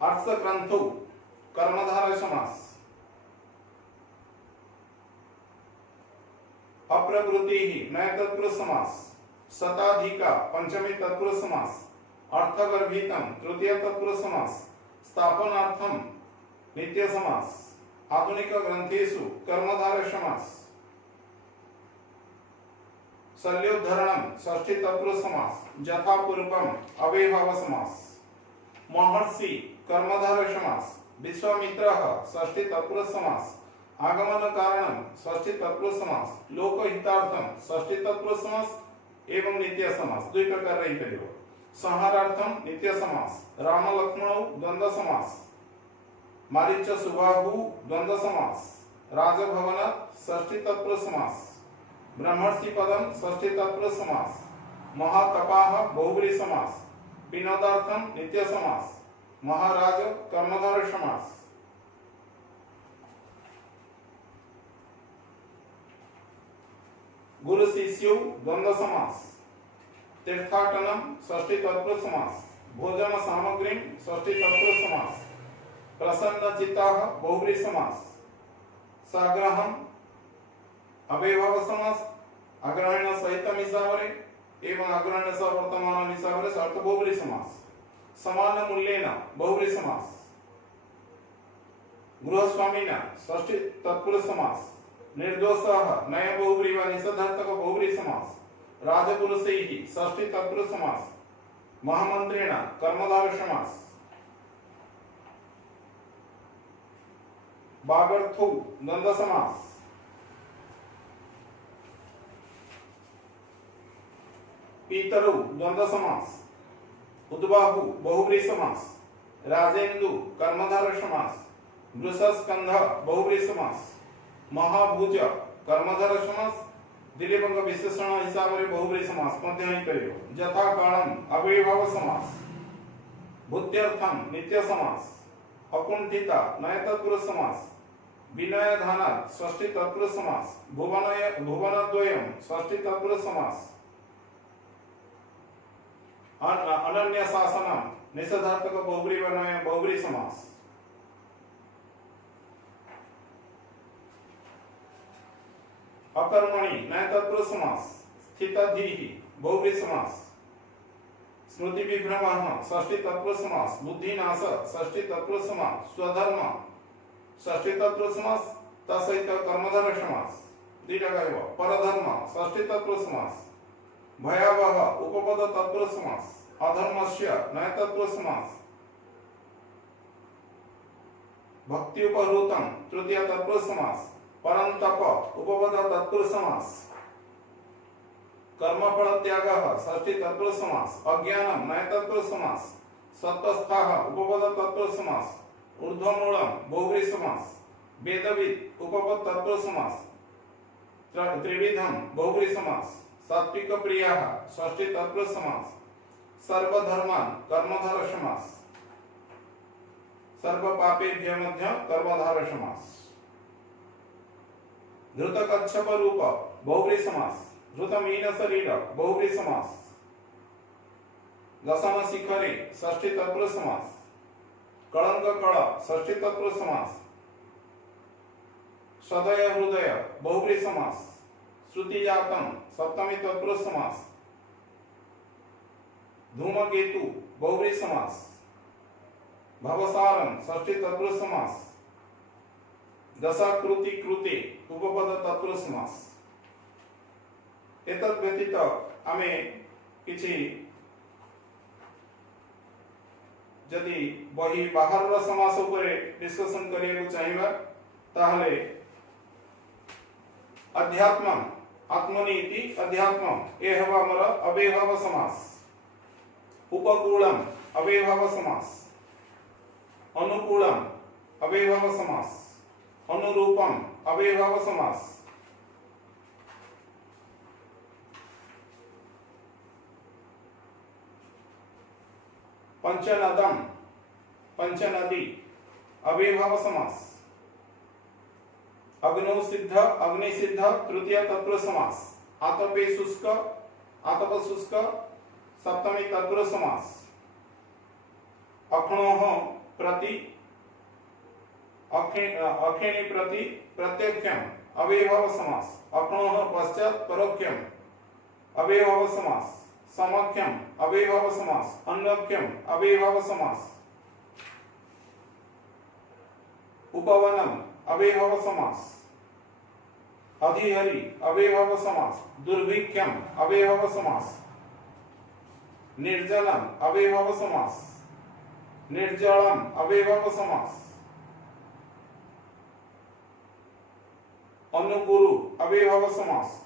अर्थग्रंथो कर्मधारय समास। अप्रवृत्तिः नय तत्पुरुष समास। शताधिका पंचमी तत्पुरुष समास। अर्थगर्भितम तृतीय तत्पुरुष समास। स्थापनार्थम नित्य समास। आधुनिक ग्रंथेषु कर्मधारय समास। शल्योद्धरणम षष्ठी तत्पुरुष समास। यथापूर्वम अव्ययभाव समास। महर्षि कर्मधारय समास। विश्वामित्रः षष्ठी तत्पुरुष समास। आगमन कारणम षष्ठी तत्पुरुष समास। लोकहितार्थम षष्ठी तत्पुरुष समास एवं नित्य समास दुई प्रकार रही परिबो। संहारार्थम नित्य समास। राम लक्ष्मणौ द्वंद्व समास। मारीच सुबाहु द्वंद्व समास। राजभवनात् षष्ठी तत्पुरुष समास। ब्रह्मर्षि पदम षष्ठी तत्पुरुष समास। महातपाः बहुव्रीहि समास। विनोदार्थम नित्य समास। महाराज कर्मधारय समास। गुरु शिष्यौ द्वंद्व समास। तीर्थाटनम षष्ठी तत्पुरुष समास। भोजन सामग्री षष्ठी तत्पुरुष समास। प्रसन्न चित्ताः बहुव्रीहि समास। साग्रहम अव्ययभाव समास। अग्रहण सहित हिसाब रे एवं अग्रहण सह वर्तमान हिसाब रे शर्त बहुव्रीहि समास। समान मूल्येन बहुव्रीहि समास। गृहस्वामिना षष्ठी तत्पुरुष समास। निर्दोषः नय बहुव्रीहि वा निषेधार्थक बहुव्रीहि समास। राजपुरुषैः षष्ठी तत्पुरुष समास। महामंत्रेण कर्मधारय समास। बागर्थौ द्वंद्व समास। पीतरौ द्वंद्व समास। उद्बाहु बहुव्रीहि समास। राजेन्दु कर्मधारय समास। वृषस्कंध बहुव्रीहि समास। महाभुज कर्मधारय समास। दिलीपंक विशेषण हिसाब रे बहुव्रीहि समास मध्य ही करियो। यथा कालम अव्ययभाव समास। भूत्यर्थम नित्य समास। अकुंठिता नय तत्पुरुष समास। विनय धानात् षष्ठी तत्पुरुष समास। भुवनद्वयम षष्ठी तत्पुरुष समास। अनन्य शासनम निषेधार्थक बहुब्री बनाए बहुब्री समास। अकर्मणि नए तत्पुरुष समास स्थितधीहि बहुब्री समास। स्मृति विभ्रमः षष्ठी तत्पुरुष समास। बुद्धिनाश षष्ठी तत्पुरुष समास। स्वधर्म षष्ठी तत्पुरुष समास तसहित कर्मधारय समास। दुईटा कहब परधर्म षष्ठी तत्पुरुष समास। भयावह उपपद तत्पुरुष समास। अधर्मस्य नय तत्पुरुष समास। भक्ति उपहृतम तृतीय तत्पुरुष समास। परंतप उपपद तत्पुरुष समास। कर्मफल त्यागः षष्ठी तत्पुरुष समास। अज्ञानम नय तत्पुरुष समास। सत्वस्थाः उपपद तत्पुरुष समास। ऊर्ध्वमूलम बहुव्रीहि समास। वेदविद उपपद तत्पुरुष समास। त्रिविधम बहुव्रीहि समास। सात्विक प्रियः षष्ठी तत्पुरुष समास। सर्वधर्मान कर्मधारय समास। सर्व पापेभ्य मध्य कर्मधारय समास। धृत कच्छप रूप बहुव्रीहि समास। धृत मीन शरीर बहुव्रीहि समास। लसन शिखरे षष्ठी तत्पुरुष समास। कलंक कल षष्ठी तत्पुरुष समास। सदय हृदय बहुव्रीहि समास। श्रुति जातम सप्तमी तत्पुरुष समास। धूमकेतु बहुव्रीहि समास। भवसारम षष्ठी तत्पुरुष समास। दशाकृति कृते उपपद तत्पुरुष समास। एतद् व्यतीत आमे किछि जदि बही बाहर समास उपरे डिस्कशन करिया चाहिबा ताहले अध्यात्मम आत्मनि इति अध्यात्मम ए हवा हमर अव्ययभाव समास। उपकूलम अव्ययभाव समास। अनुकूलम अव्ययभाव समास। अनुरूपम अव्ययभाव समास। पंचनदम पंचनदी अव्ययभाव समास। अग्नौ सिद्ध अग्नि सिद्ध तृतीय तत्पुरुष समास। आतपे शुष्क आतप शुष्क सप्तमी तत्पुरुष समास। अखणोः प्रति अखिणी प्रति प्रत्यक्षम अव्ययभाव समास। अखणोः पश्चात परोक्षम अव्ययभाव समास। समख्यम अव्ययभाव समास। अन्वख्यम अव्ययभाव समास। उपवनम अव्ययभाव समास। अधिहरि अव्ययभाव समास। दुर्भिक्षम अव्ययभाव समास। निर्जलम अव्ययभाव समास। निर्जलम अव्ययभाव समास। अनुगुरु अव्ययभाव समास।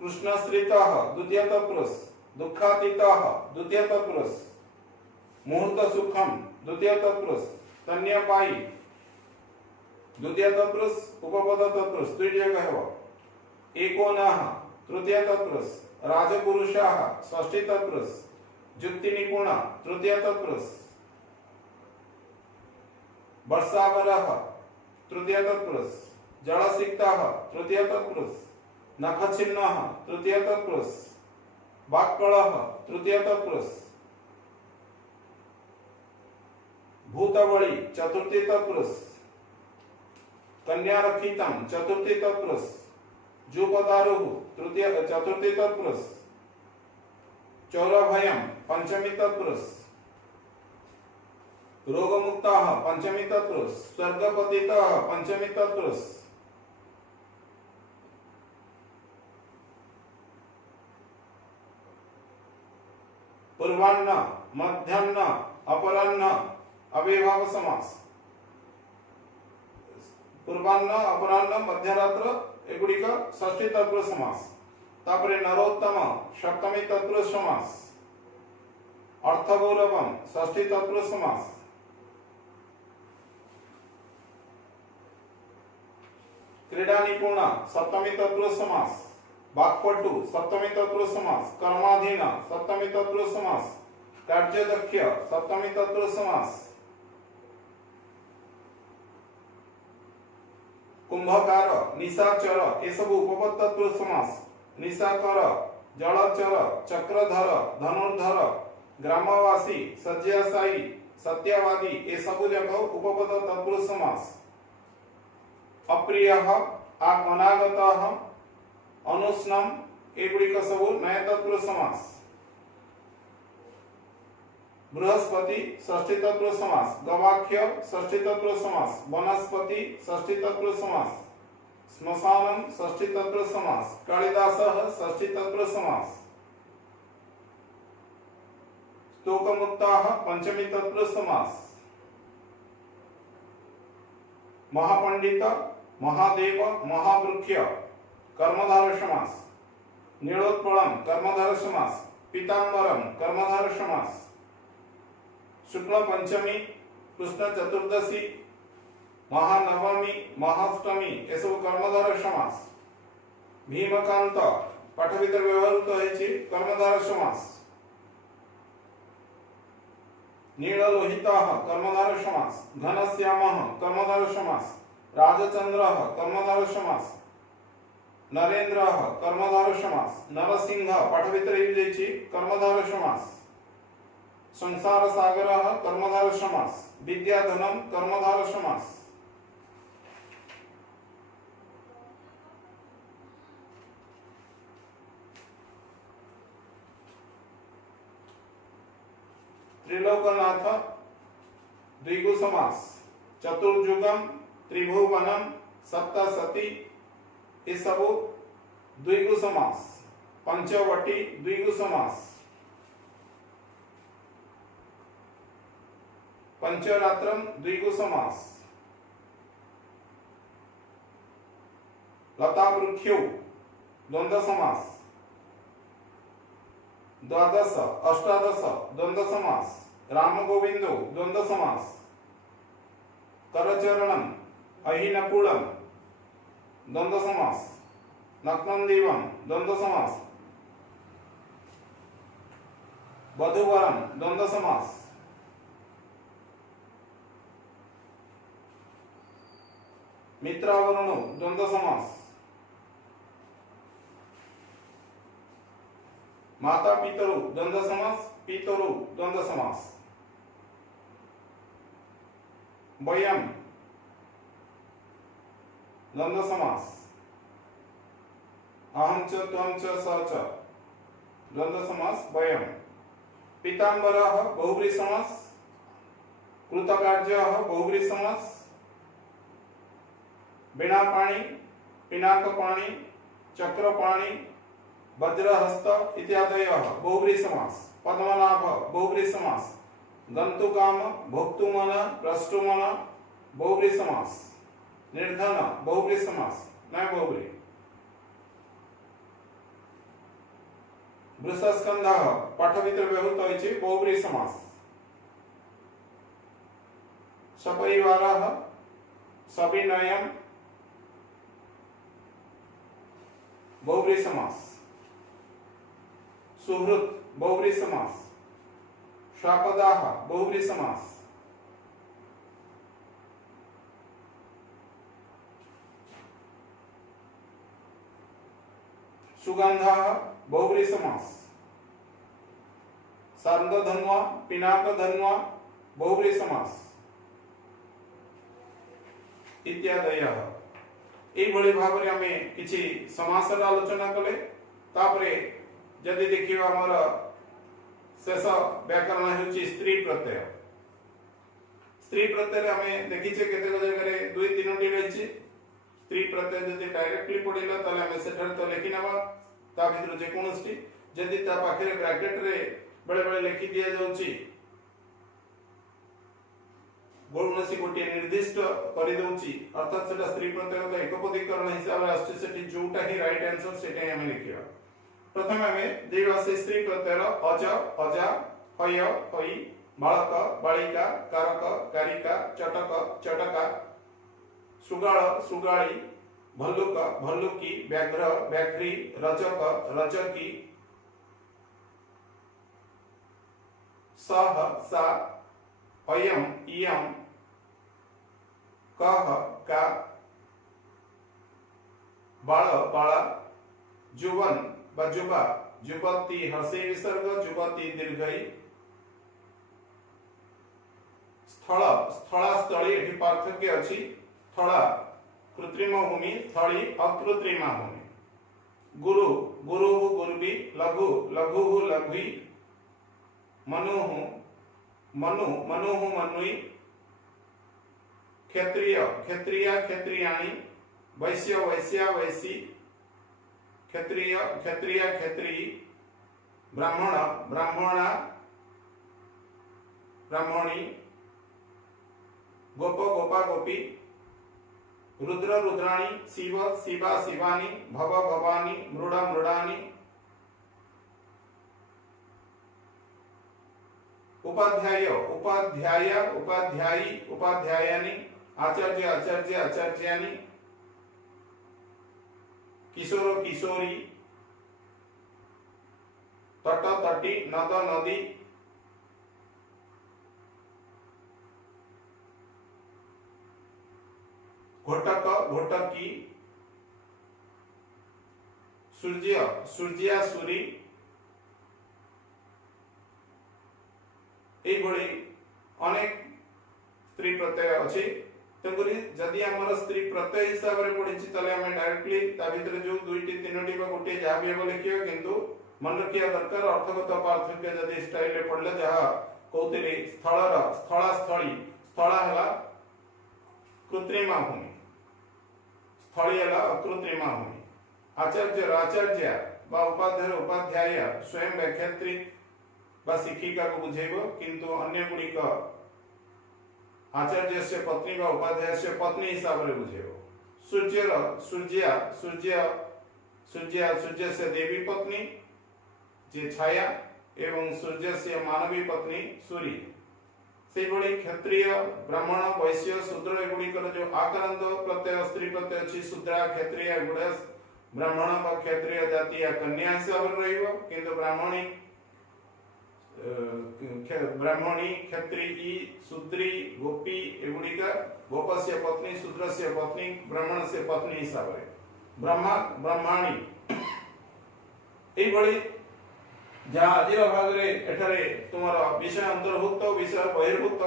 कृष्णश्रितः द्वितीय तत्पुरुष। दुःखातीतः द्वितीय तत्पुरुष। मुहूर्त सुखम द्वितीय तत्पुरुष। तन्यपायी द्वितीय तत्पुरुष उपपद तत्पुरुष द्वितीय कहब। एकोनः तृतीय तत्पुरुष। राजपुरुषः षष्ठी तत्पुरुष। युक्ति निपुण तृतीय तत्पुरुष। वर्षावरः तृतीय तत्पुरुष। जलसिक्तः तृतीय तत्पुरुष। नखछिन्नः तृतीय तत्पुरुष। वाक्कलः तृतीय तत्पुरुष। भूतबली चतुर्थी तत्पुरुष। कन्यारक्षितम चतुर्थी तत्पुरुष। जुपदारुः तृतीय चतुर्थी तत्पुरुष। चौरभयम पंचमी तत्पुरुष। रोगमुक्तः पंचमी तत्पुरुष। स्वर्गपतितः पंचमी तत्पुरुष। पूर्वान्न मध्याह्न अपराह्न अव्ययभाव समास। पूर्वाह्न अपराह्न मध्यरात्र एगुड़िक षष्ठी तत्पुरुष समास। तापरे नरोत्तम सप्तमी तत्पुरुष समास। अर्थगौरवम षष्ठी तत्पुरुष समास। क्रीडा निपुण सप्तमी तत्पुरुष समास। वाक्पटु सप्तमी तत्पुरुष समास। कर्माधीन सप्तमी तत्पुरुष समास। कार्यदक्ष सप्तमी तत्पुरुष समास। कुंभकार निशाचर ये सब उपपद तत्पुरुष समास। निशाकर जलचर चक्रधर धनुर्धर ग्रामवासी, शଯ୍याशायी, सत्यवादी ए सबु जाक उपपद तत्पुरुष समास। अप्रियः, अनागतः, अनुष्णम एगुड़िक सबु नया तत्पुरुष समास। बृहस्पति षष्ठी तत्पुरुष समास। गवाक्ष षष्ठी तत्पुरुष समास। वनस्पति षष्ठी तत्पुरुष समास। श्मशानम षष्ठी तत्पुरुष समास। कालिदासः षष्ठी तत्पुरुष समास। स्तोकमुक्ताः पंचमी तत्पुरुष समास। महापंडित, महादेव, महावृक्ष कर्मधारय समास। नीलोत्पलम कर्मधारय समास। पीताम्बरम कर्मधारय समास। शुक्ल पंचमी, कृष्ण चतुर्दशी, महानवमी, महाअष्टमी ए सब कर्मधारय समास। भीमकांत पाठ भीतर व्यवहृत होइछि कर्मधारय समास। नीललोहितः कर्मधारय समास। घनश्यामः कर्मधारय समास। राजचंद्रः कर्मधारय समास। नरेंद्रः कर्मधारय समास। नरसिंह पाठ भीतर यूज होइछि कर्मधारय समास। संसार सागरः कर्मधारय समास। विद्याधनम कर्मधारय समास। त्रिलोकनाथ द्विगु समास। चतुर्युगम, त्रिभुवनम, सप्तसती ये सब द्विगु समास। पंचवटी द्विगु समास। पंचरात्रम द्विगु समास। लता वृक्षो द्वंद्व समास। द्वादश अष्टादश द्वंद्व समास। राम गोविंदो द्वंद्व समास। करचरणम अहिनकुलम द्वंद्व समास। नक्नंदीवम द्वंद्व समास। वधुवरम द्वंद्व समास। मित्रावरुणो द्वंद्व समास। माता पितरु द्वंद्व समास। पितरु द्वंद्व समास। वयम द्वंद्व समास। अहं च त्वं च स च द्वंद्व समास वयम। पीताम्बरः बहुव्रीहि समास। कृतकार्यः बहुव्रीहि समास। वीणापाणि, पिनाकपाणि, चक्रपाणि, वज्रहस्त इत्यादयः बहुव्रीहि समास। पद्मनाभ बहुव्रीहि समास। गंतुकाम, भोक्तुमन, प्रष्टुमन बहुव्रीहि समास। निर्धन बहुव्रीहि समास नय बहुव्रीहि। वृषस्कंधः पाठ भीतर व्यवहृत होइछि बहुव्रीहि समास। सपरिवारः, सविनयम बहुव्रीहि समास। सुहृद बहुव्रीहि समास। श्वापदाः बहुव्रीहि समास। सुगंधः बहुव्रीहि समास। सार्धधन्वा, पिनाकधन्वा बहुव्रीहि समास इत्यादयः। एभଳି भाବରେ ଆମେ କିଛି ସମାସର ଆଲୋଚନା କଲେ। ତାପରେ ଯଦି ଦେଖିବା ଆମର ଶେଷ ବ୍ୟାକରଣ ହେଉଛି ସ୍ତ୍ରୀ ପ୍ରତ୍ୟୟ। ସ୍ତ୍ରୀ ପ୍ରତ୍ୟୟରେ ଆମେ ଦେଖିଛେ କେତେକ ଜାଗାରେ ଦୁଇ ତିନୋଟି ରହିଛି। ସ୍ତ୍ରୀ ପ୍ରତ୍ୟୟ ଯଦି ଡାଇରେକ୍ଟଲି ପଢିଲା ତାହେଲେ ଆମେ ସେଠାରେ ତ ଲେଖି ନେବା ତା ଭିତରୁ ଯେକୌଣସି। ଯଦି ତା ପାଖରେ ବ୍ରାକେଟରେ ବେଳେ ବେଳେ ଲେଖି ଦିଆଯାଉଛି कौनसी गोटे निर्दिष्ट कर दउची अर्थात सेटा स्त्री प्रत्यय एकपदीकरण हिसाब रे आछे सेठी जोटा ही राइट आंसर सेटा हम लिखिबा। प्रथम हमें देवा से स्त्री प्रत्यय अज अजा हय हई बालक बालिका कारक कारिका चटक चटका सुगाळ सुगाळी भल्लुक भल्लुकी व्याघ्र व्याघ्री रजक रजकी सह सा अयम इयम कह का बाळ बाळा जुवन व जुबा जुवती हसे विसर्ग जुवती दीर्घई स्थल स्थला स्थली एठी पार्थक्य अछि स्थला कृत्रिम भूमि स्थली अकृत्रिमा भूमि गुरु गुरुः गुरुबी लघु लघुः लघुई मनुः मनु मनुः मनुई क्षत्रिय क्षत्रिया क्षत्रियाणि वैश्य वैश्या वैशी क्षत्रिय क्षत्रिया क्षत्रियी ब्राह्मण ब्राह्मणा ब्राह्मणी गोप गोपा गोपी रुद्र रुद्राणी शिव शिवा शिवानी भव भवानी मृड मृडानी उपाध्याय उपाध्याय उपाध्यायी उपाध्यायानी आचार्य आचार्य आचार्यानी किशोर किशोरी तट तटी नद नदी घोटक घोटकी सूर्य सूर्या सूरी एभଳି अनेक स्त्री प्रत्यय अछि तेगुरी जदि हमर स्त्री प्रत्यय हिसाब रे पढिछि तले हम डायरेक्टली ता भितर जो दुईटी तीनोटी बा गोटे जहा भी हेबो लिखियो किंतु मन रखिया दरकार अर्थगत पार्थक्य जदि स्टाइल रे पढले जहा कोउतिरे स्थलर स्थला स्थली स्थला हला कृत्रिमा भूमि स्थली हला अकृत्रिमा भूमि आचार्य आचार्य बा उपाध्याय उपाध्याय स्वयं व्याख्यात्री बा शिक्षिका को बुझेबो किंतु अन्य गुडी का आचार्य से पत्नी बा उपाध्याय से पत्नी हिसाब रे बुझेबो सूर्यर सूर्या सूर्य सूर्या सूर्य से देवी पत्नी जे छाया एवं सूर्य से मानवी पत्नी सूर्य से बड़ी क्षत्रिय ब्राह्मण वैश्य शूद्र एगुडी कर जो आकारांत प्रत्यय स्त्री प्रत्यय अछि शूद्रा क्षत्रिय गुडा ब्राह्मण बा क्षत्रिय जाति या कन्या हिसाब रे रहइबो किंतु ब्राह्मणी ब्राह्मणी क्षत्रियी शूद्री गोपी एगुडिका गोपस्य पत्नी शूद्रस्य पत्नी ब्राह्मण से पत्नी हिसाब रे ब्रह्मा ब्राह्मणी एई बळी जहाँ आज भाग रे एठारे तुमर विषय अंतर्भुक्त विषय बहिर्भुक्त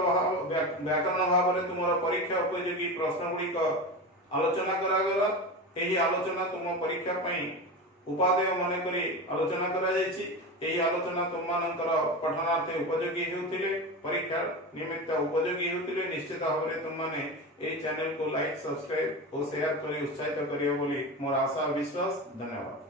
व्याकरण भाव रे तुमर परीक्षा उपयोगी प्रश्न गुडी को आलोचना करा गला एही आलोचना तुम परीक्षा पई उपादेय माने करी आलोचना करा जायछि एही आलोचना तुममानकर पठनार्थे उपयोगी हेउतिले परीक्षा निमित्त उपयोगी हेउतिले निश्चित भाव रे तुम माने एही चैनल को लाइक सब्सक्राइब और शेयर करी उत्साहित करियो बोली मोर आशा विश्वास धन्यवाद।